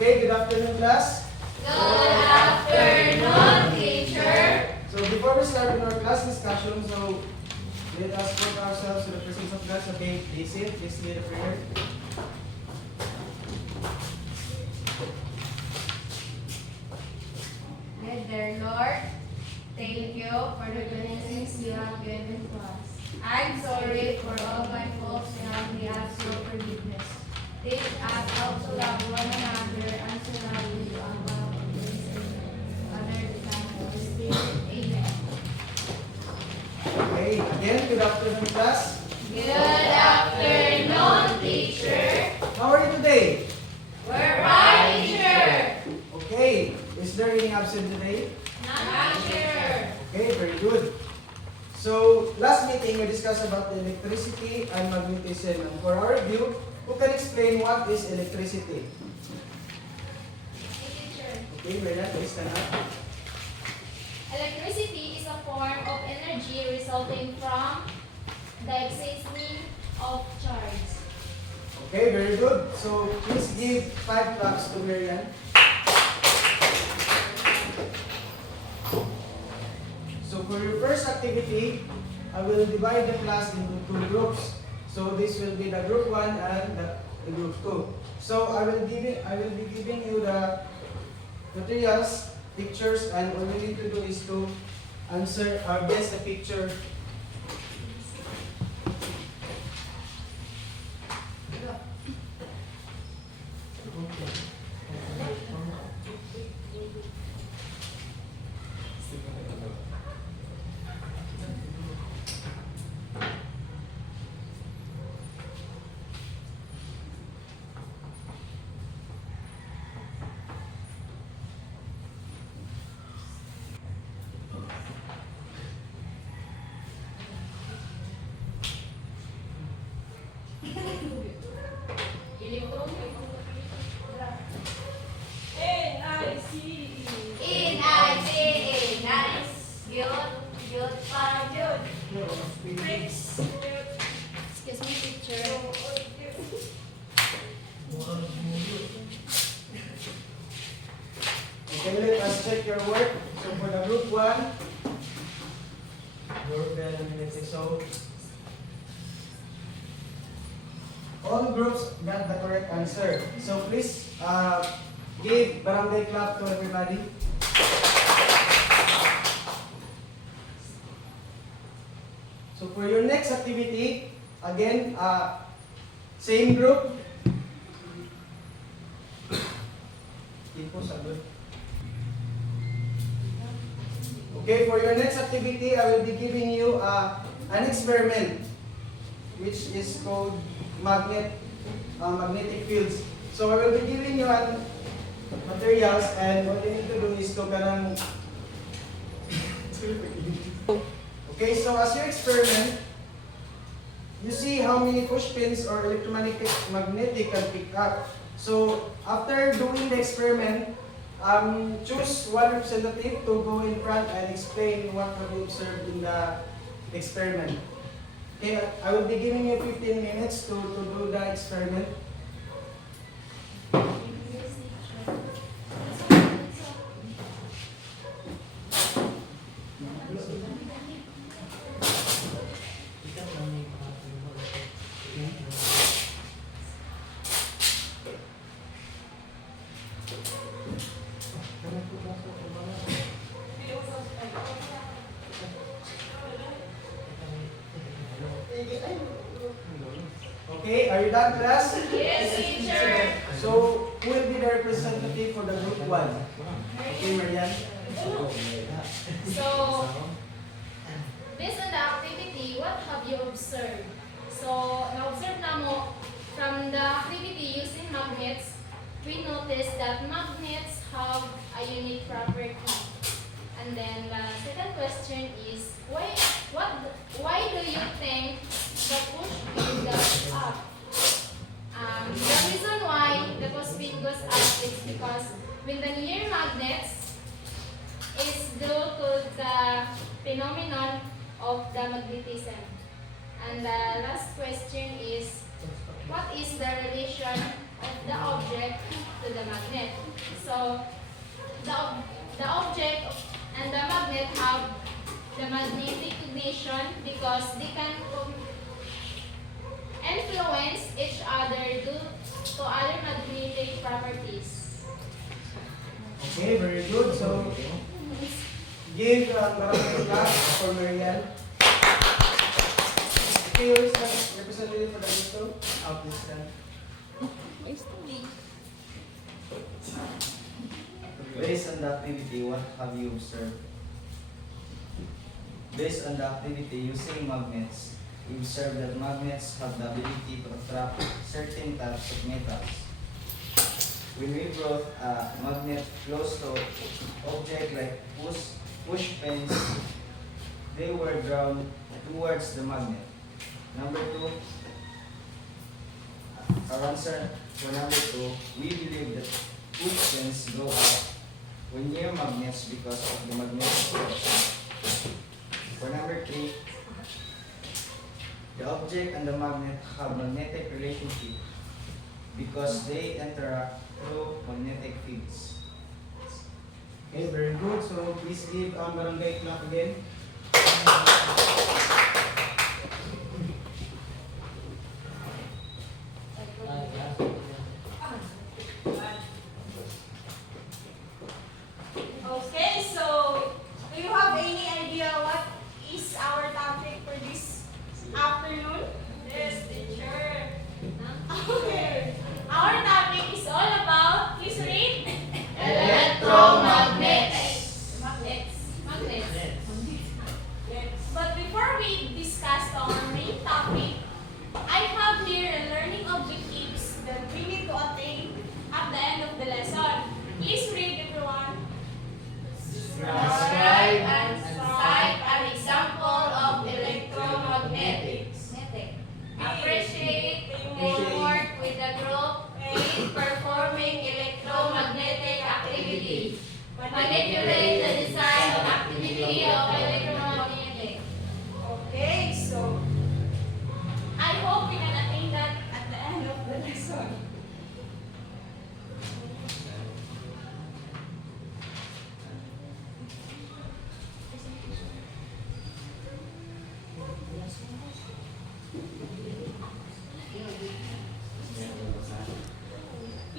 Okay, good afternoon, class. Good afternoon, teacher. So before we start with our class discussion, so let us put ourselves to the presence of God. Okay, please sit. Please lead a prayer. Dear Lord, thank you for the blessings you have given to us. I'm sorry for all my faults and we ask for forgiveness. Teach us how to love one another and to love you above all things. Other than the Spirit. Amen. Okay, again, good afternoon, class. Good afternoon, teacher. How are you today? We're right, teacher. Okay, is there any absent today? Not sure. Okay, very good. So, last meeting we discussed about the electricity and magnetism. And for our review, who can explain what is electricity? Teacher. Okay, Maria, please stand up. Electricity is a form of energy resulting from the existing of charge. Okay, very good. So, please give 5 claps to Marian. So for your first activity, I will divide the class into 2 groups. So this will be the group 1 and the group 2. So I will be giving you the materials, pictures, and all you need to do is to answer or guess the picture. N-I-C-E. Nice. Good. Good. Parang good. Excuse me, teacher. Okay, let us check your work. So for the group 1, so all groups got the correct answer. So please give barangay clap to everybody. So for your next activity, again, same group. Okay, for your next activity, I will be giving you an experiment which is called magnetic fields. So I will be giving you materials, and what you need to do is to Okay, so as you experiment, you see how many push pins or electromagnetic can pick up. So after doing the experiment, choose one representative to go in front and explain what have you observed in the experiment. Okay, I will be giving you 15 minutes to do the experiment. Okay, are you done, class? Yes, teacher. So, who will be the representative for the group 1? Okay, Marian. So, based on the activity, what have you observed? So, na-observe na mo from the activity using magnets, we noticed that magnets have a unique property. And then the second question is, why do you think the push pin goes up? The reason why the push pin goes up is because when the near magnets is due to the phenomenon of the magnetism. And the last question is, what is the relation of the object to the magnet? the object and the magnet have the magnetic condition because they can influence each other due to other magnetic properties. Okay, very good. So, give barangay class for Marian. Okay, who is the representative for the gusto? Out this time. Based on the activity, what have you observed? Based on the activity using magnets, we observed that magnets have the ability to attract certain types of metals. When we brought a magnet close to object like push pins, they were drawn towards the magnet. Number two, our answer for number two, we believe that push pins go up when near magnets because of the magnetic force. For number three, the object and the magnet have magnetic relationship because they interact through magnetic fields. Okay, very good. So, please give barangay clap again. Okay, so do you have any idea what is our topic for this afternoon? Yes, teacher. Okay. Our topic is all about, please read. Electromagnets. Magnets. Yes. But before we discuss our main topic, I have here a learning objectives that we need to attain at the end of the lesson. Please read, everyone. Describe and cite an example of electromagnetics. Appreciate teamwork with the group in performing electromagnetic activity. Manipulate the design and activity of electromagnetic. Okay, so I hope we can attain that at the end of the lesson.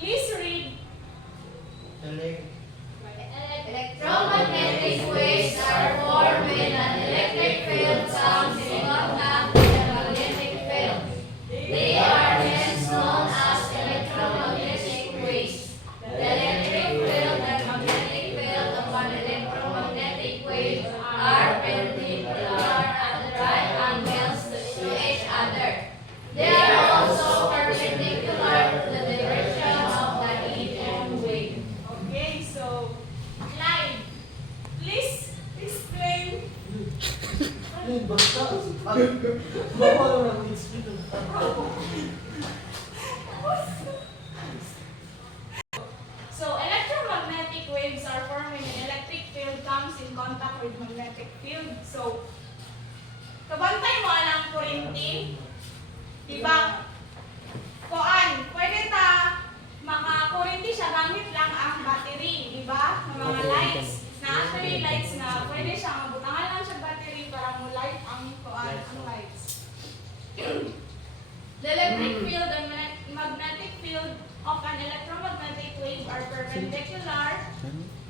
Please read. Electromagnetic waves are formed when an electric field comes in contact with a magnetic field. They are hence known as electromagnetic waves. The electric field and magnetic field of an electromagnetic wave are perpendicular at right angles to each other. They are also perpendicular to the direction of the EM wave. Okay, so Clyde, please explain. So electromagnetic waves are formed when an electric field comes in contact with magnetic field. So kabantay mo ang kuryente, di ba? Kuan, pwede ta makakuryente siya gamit lang ang battery, di ba? Ng mga lights. Na actually lights na pwede siya mabutangan lang siya battery para mo light ang kuan, ang lights. The electric field and magnetic field of an electromagnetic wave are perpendicular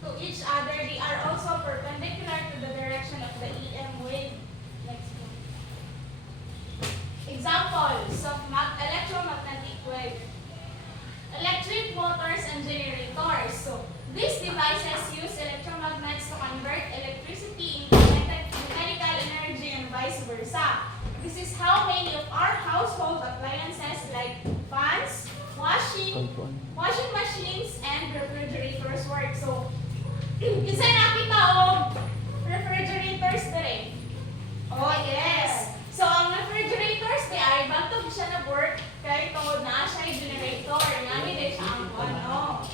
to each other. They are also perpendicular to the direction of the EM wave. Next one. Examples of electromagnetic wave. Electric motors and generators. So, these devices use electromagnets to convert electricity into mechanical energy and vice versa. This is how many of our household appliances like fans, washing machines, and refrigerators work. So, isa nakita og refrigerators dire. Oh, yes. So, ang refrigerators di ay bantog siya na work kay tungod na siya generator. Namin din siya ang ano.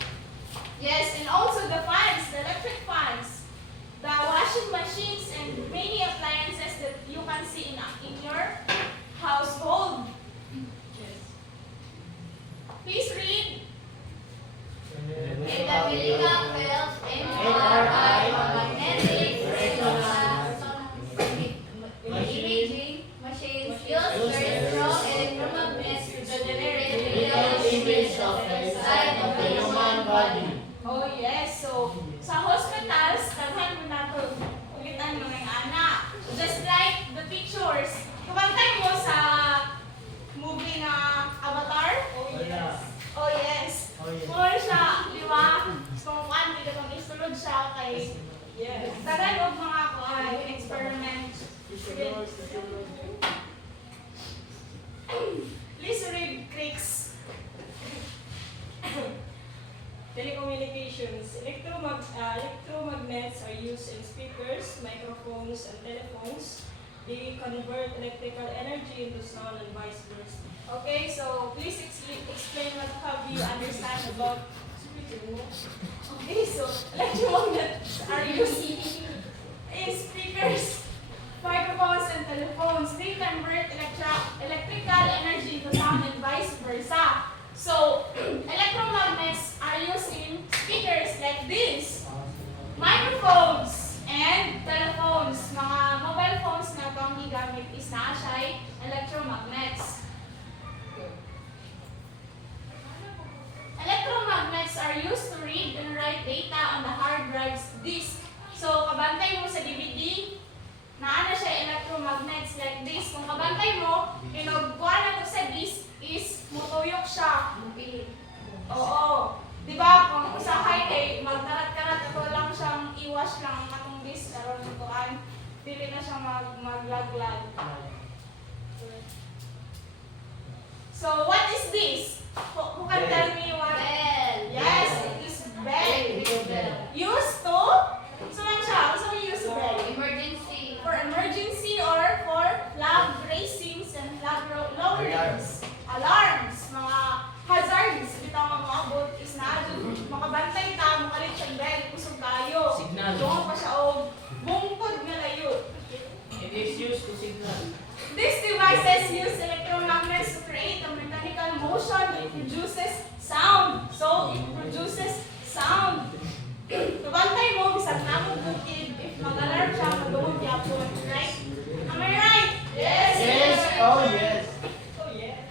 Yes, and also the fans, the electric fans, the washing machines, and many appliances that you can see in your household. Yes. Please read. In the Bejoc field, MRI pictures. Kabantay mo sa movie na Avatar? Oh yes. Oh yes. Oh, yes. More siya, di ba? Kung ano, kung isulod siya kay yes. Tagal og mga experiment. Please read Cricks. Telecommunications. Electromagnets are used in speakers, microphones, and telephones. They convert electrical energy into sound and vice versa. Okay, so please explain what have you understand about. Okay, so electromagnets are used in speakers, microphones, and telephones. They convert electrical energy into sound and vice versa. So electromagnets are used in speakers like this, microphones, and telephones. Mga mobile phones na itong gigamit is na siya electromagnets. Electromagnets are used to read and write data on the hard drive's disk. So, kabantay mo sa DVD, naana siya electromagnets like this. Kung kabantay mo, inogkuha na to sa disk is mutuyok siya. Oo. Diba, kung usahay kay magkarat-karat, ito lang siyang iwash lang ang katong disk. Karoon itoan, pili na siyang maglaglag. So, what is this? Who can tell me what? Bell. Yes, it is bell. Used to? So lang siya. So we use bell. Emergency. For emergency or for flag racings and flag lowerings. Alarms. Mga hazards. Bitaw mga abot is na makabantay ta, makalit siyang bell, kusog kayo. Signal. Doon pa siya o bungkod nga layo. It is used to signal. These devices use electromagnets to create a mechanical motion. It produces sound. So, it produces sound. Kabantay mo, bisag na mo bukid. If mag-alarm siya, mag-uod yapon. Right? Am I right? Yes! Yes. Oh, yes. Oh, yes.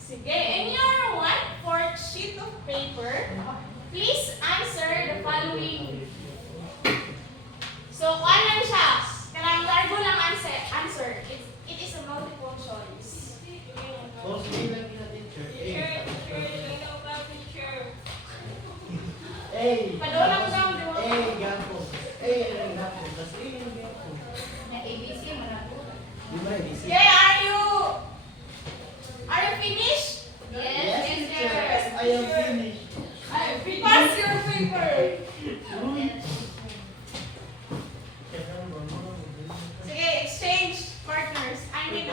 Sige, in your 1/4 sheet of paper, please answer the following. So, kung ano siya? Kanang largo lang answer. It is a multiple choice. Mostly lang kita teacher. A. Padulang daw, di ba? A. Gapo. A. Ang gapo. Tapos A. Ang gapo. Na ABC, managot. Di ba? ABC? Okay, are you finished? Yes, teacher. yes, I am finished. Pass your paper. Sige, exchange partners. I mean,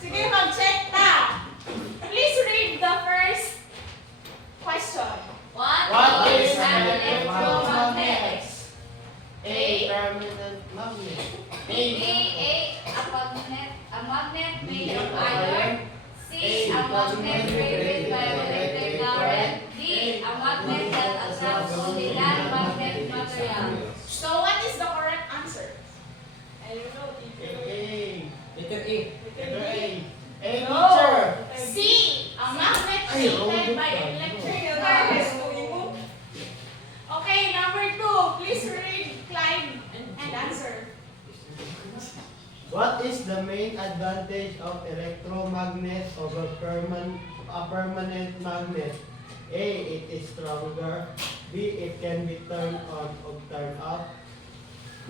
sige, mag-check na. Please read the first question. What is an electromagnet? A. Permanent magnet. A, a magnet made of iron. C, a magnet created by electric current. D, a magnet that attracts only non-magnet material. So, what is the correct answer? I don't know, A. teacher. Letter A. Letter A. A. No. Teacher. C, a magnet created by electric current. Okay, number 2. Please read Clyde and answer. What is the main advantage of electromagnet over a permanent magnet? A. It is stronger. B. It can be turned on or turned off.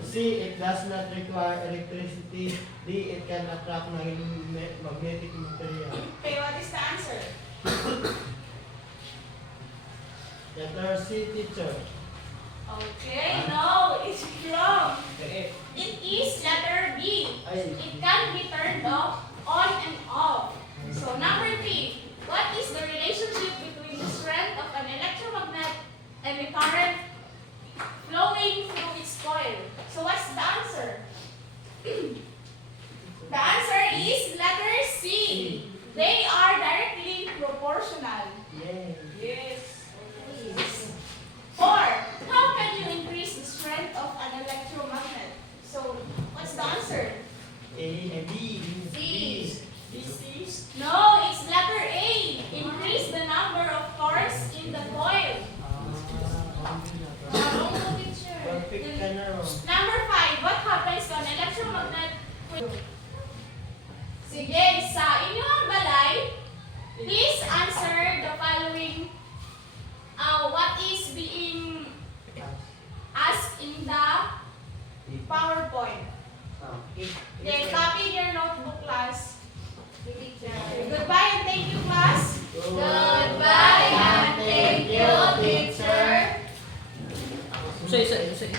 C. It does not require electricity. D. It can attract magnetic material. Okay, what is the answer? Letter C, teacher. Okay, no, it's wrong. Letter A. It is letter B. Ay. It can be turned off, on and off. So number 3, what is the relationship between the strength of an electromagnet and the current flowing through its coil? So what's the answer? The answer is letter C. They are directly proportional. Yay. Yes. 4. How can you increase the strength of an electromagnet? So, what's the answer? A. B. C. DC. No, it's letter A. Increase the number of cores in the coil. Sige, sa inyong balay, please answer the following. What is being asked in the PowerPoint? Okay, copy your notebook, class. Goodbye and thank you, class. Goodbye and thank you, teacher. Usay.